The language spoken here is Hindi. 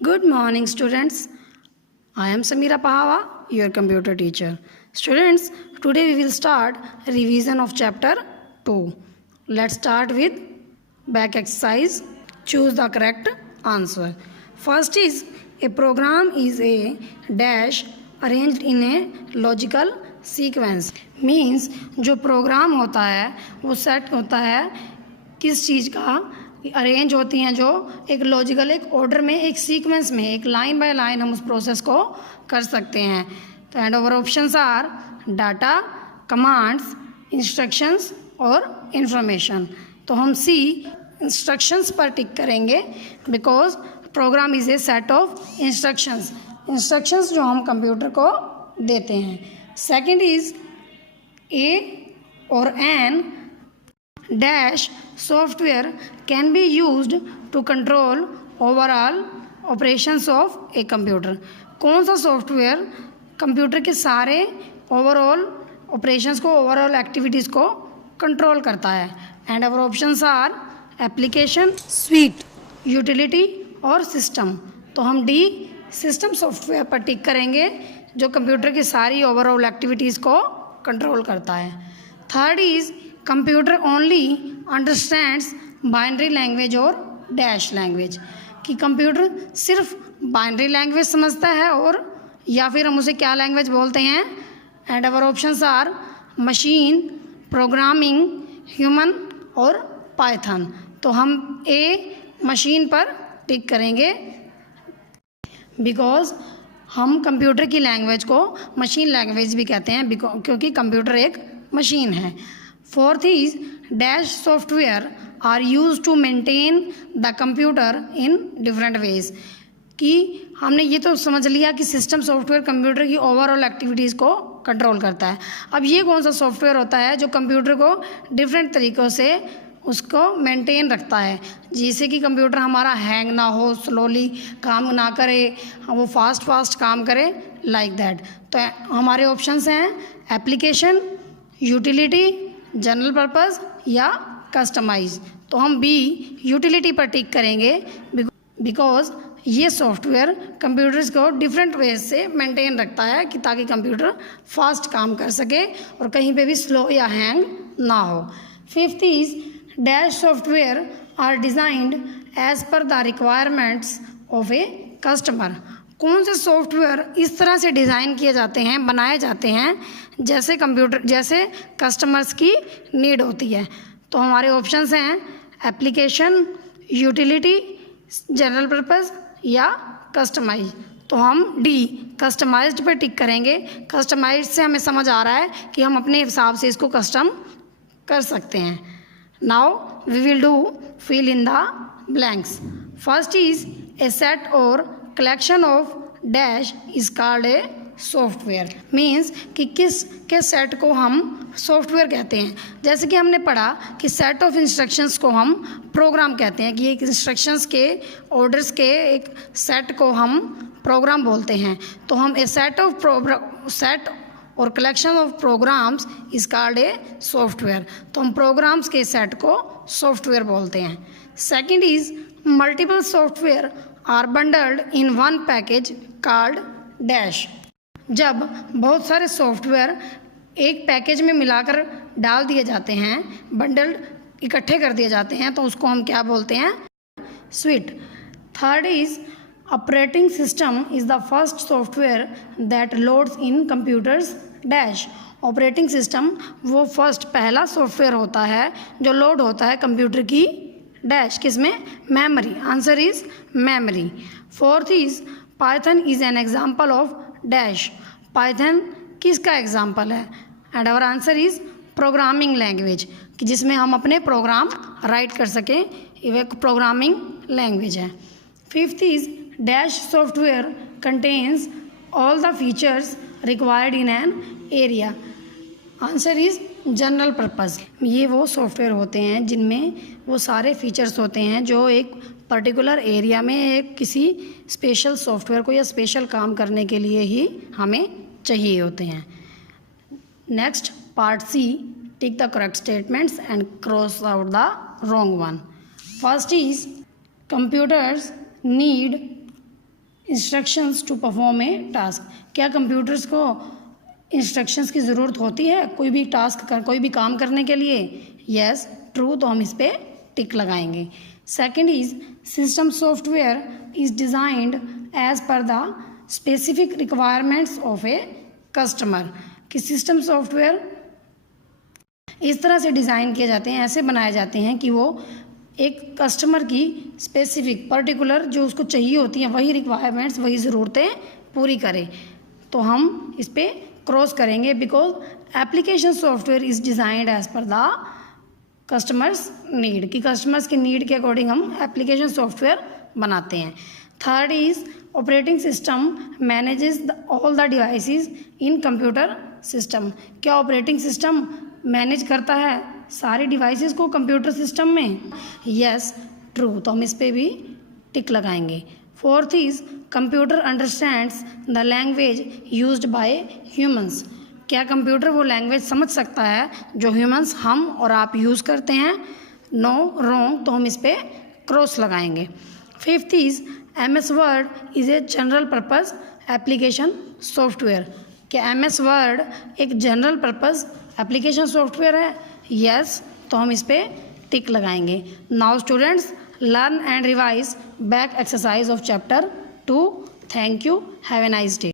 Good morning, students. I am Samira Pahawa, your computer teacher. Students, today we will start revision of chapter 2. Let's start with back exercise. Choose the correct answer. First is a program is a dash arranged in a logical sequence. Means जो प्रोग्राम होता है वो सेट होता है किस चीज़ का, अरेंज होती हैं जो एक लॉजिकल एक ऑर्डर में एक सीक्वेंस में एक लाइन बाय लाइन हम उस प्रोसेस को कर सकते हैं. तो and our options are data, commands, instructions और इंफॉर्मेशन. तो हम सी इंस्ट्रक्शंस पर टिक करेंगे because program is a set of instructions जो हम कंप्यूटर को देते हैं. सेकेंड इज ए और N dash software can be used to control overall operations of a computer. कौन सा सॉफ्टवेयर कंप्यूटर के सारे ओवरऑल ऑपरेशंस को, ओवरऑल एक्टिविटीज़ को कंट्रोल करता है. And our options are application, suite, utility और सिस्टम. तो हम डी सिस्टम सॉफ्टवेयर पर टिक करेंगे जो कंप्यूटर की सारी ओवरऑल एक्टिविटीज़ को कंट्रोल करता है. Third is computer only understands binary language और डैश लैंग्वेज. कि कंप्यूटर सिर्फ बाइनरी लैंग्वेज समझता है और या फिर हम उसे क्या लैंग्वेज बोलते हैं. And our options are machine, programming, human और पाइथन. तो हम ए मशीन पर टिक करेंगे बिकॉज हम कंप्यूटर की लैंग्वेज को मशीन लैंग्वेज भी कहते हैं क्योंकि कंप्यूटर एक मशीन है. Fourth is dash software are used to maintain the computer in different ways. कि हमने ये तो समझ लिया कि सिस्टम सॉफ्टवेयर कंप्यूटर की ओवरऑल एक्टिविटीज़ को कंट्रोल करता है. अब ये कौन सा सॉफ्टवेयर होता है जो कंप्यूटर को डिफरेंट तरीक़ों से उसको मेंटेन रखता है, जिससे कि कंप्यूटर हमारा हैंग ना हो, स्लोली काम ना करे, वो फास्ट काम करे, लाइक दैट. तो हमारे ऑप्शंस हैं एप्लीकेशन, यूटिलिटी, जनरल पर्पस या कस्टमाइज. तो हम बी यूटिलिटी पर टिक करेंगे बिकॉज ये सॉफ्टवेयर कंप्यूटर्स को डिफरेंट वेज से मेंटेन रखता है कि ताकि कंप्यूटर फास्ट काम कर सके और कहीं पे भी स्लो या हैंग ना हो. Fifth is dash software are designed as per the requirements of a customer. कौन से सॉफ्टवेयर इस तरह से डिज़ाइन किए जाते हैं, बनाए जाते हैं जैसे कस्टमर्स की नीड होती है. तो हमारे ऑप्शंस हैं एप्लीकेशन, यूटिलिटी, जनरल पर्पस या कस्टमाइज. तो हम डी कस्टमाइज्ड पर टिक करेंगे. कस्टमाइज्ड से हमें समझ आ रहा है कि हम अपने हिसाब से इसको कस्टम कर सकते हैं. Now we will do fill in the blanks. First is a set or collection of dash is called a software. Means कि किस के सेट को हम सॉफ्टवेयर कहते हैं. जैसे कि हमने पढ़ा कि सेट ऑफ इंस्ट्रक्शंस को हम प्रोग्राम कहते हैं, कि एक इंस्ट्रक्शंस के ऑर्डर्स के एक सेट को हम प्रोग्राम बोलते हैं. तो हम a set or collection of programs is called a software. तो हम प्रोग्राम्स के सेट को सॉफ्टवेयर बोलते हैं. Second is multiple software are bundled in one package called dash. जब बहुत सारे सॉफ्टवेयर एक पैकेज में मिलाकर डाल दिए जाते हैं, बंडल्ड इकट्ठे कर दिए जाते हैं, तो उसको हम क्या बोलते हैं, sweet. Third is operating system is the first software that loads in computers dash. Operating system वो पहला सॉफ्टवेयर होता है जो लोड होता है कंप्यूटर की डैश किसमें, memory. Answer is memory. Fourth is Python is an example of dash. Python किसका एग्जाम्पल है. And our answer is programming language, कि जिसमें हम अपने प्रोग्राम राइट कर सकें, ये एक प्रोग्रामिंग लैंग्वेज है. Fifth is dash software contains all the features required in an area. Answer is general purpose. ये वो सॉफ्टवेयर होते हैं जिनमें वो सारे फीचर्स होते हैं जो एक पर्टिकुलर एरिया में एक किसी स्पेशल सॉफ्टवेयर को या स्पेशल काम करने के लिए ही हमें चाहिए होते हैं. Next part C, tick the correct statements and cross out the wrong one. First is computers need instructions to perform a task. क्या कंप्यूटर्स को इंस्ट्रक्शंस की ज़रूरत होती है कोई भी कोई भी काम करने के लिए? यस, ट्रू, तो हम इस पर टिक लगाएंगे। Second is system software is designed as per the specific requirements of a customer. कि सिस्टम सॉफ्टवेयर इस तरह से डिज़ाइन किए जाते हैं, ऐसे बनाए जाते हैं कि वो एक कस्टमर की स्पेसिफिक पर्टिकुलर जो उसको चाहिए होती हैं वही रिक्वायरमेंट्स, वही ज़रूरतें पूरी करे। तो हम इस पर क्रॉस करेंगे because application software is designed as per the customers need. कि कस्टमर्स की नीड के अकॉर्डिंग हम एप्लीकेशन सॉफ्टवेयर बनाते हैं। Third is operating system manages all the devices in computer system. क्या ऑपरेटिंग सिस्टम मैनेज करता है सारे डिवाइसेस को कंप्यूटर सिस्टम में? यस, ट्रू, तो हम इस पर भी टिक लगाएंगे। Fourth is computer understands the language used by humans. क्या कंप्यूटर वो लैंग्वेज समझ सकता है जो ह्यूमंस, हम और आप यूज़ करते हैं? नो, रॉन्ग, तो हम इस पर क्रॉस लगाएंगे। Fifth is MS word is a general purpose application software. क्या MS वर्ड एक जनरल पर्पज़ एप्लीकेशन सॉफ्टवेयर है? यस, तो हम इस पर टिक लगाएंगे। Now students, learn and revise back exercise of chapter 2। Thank you, have a nice day.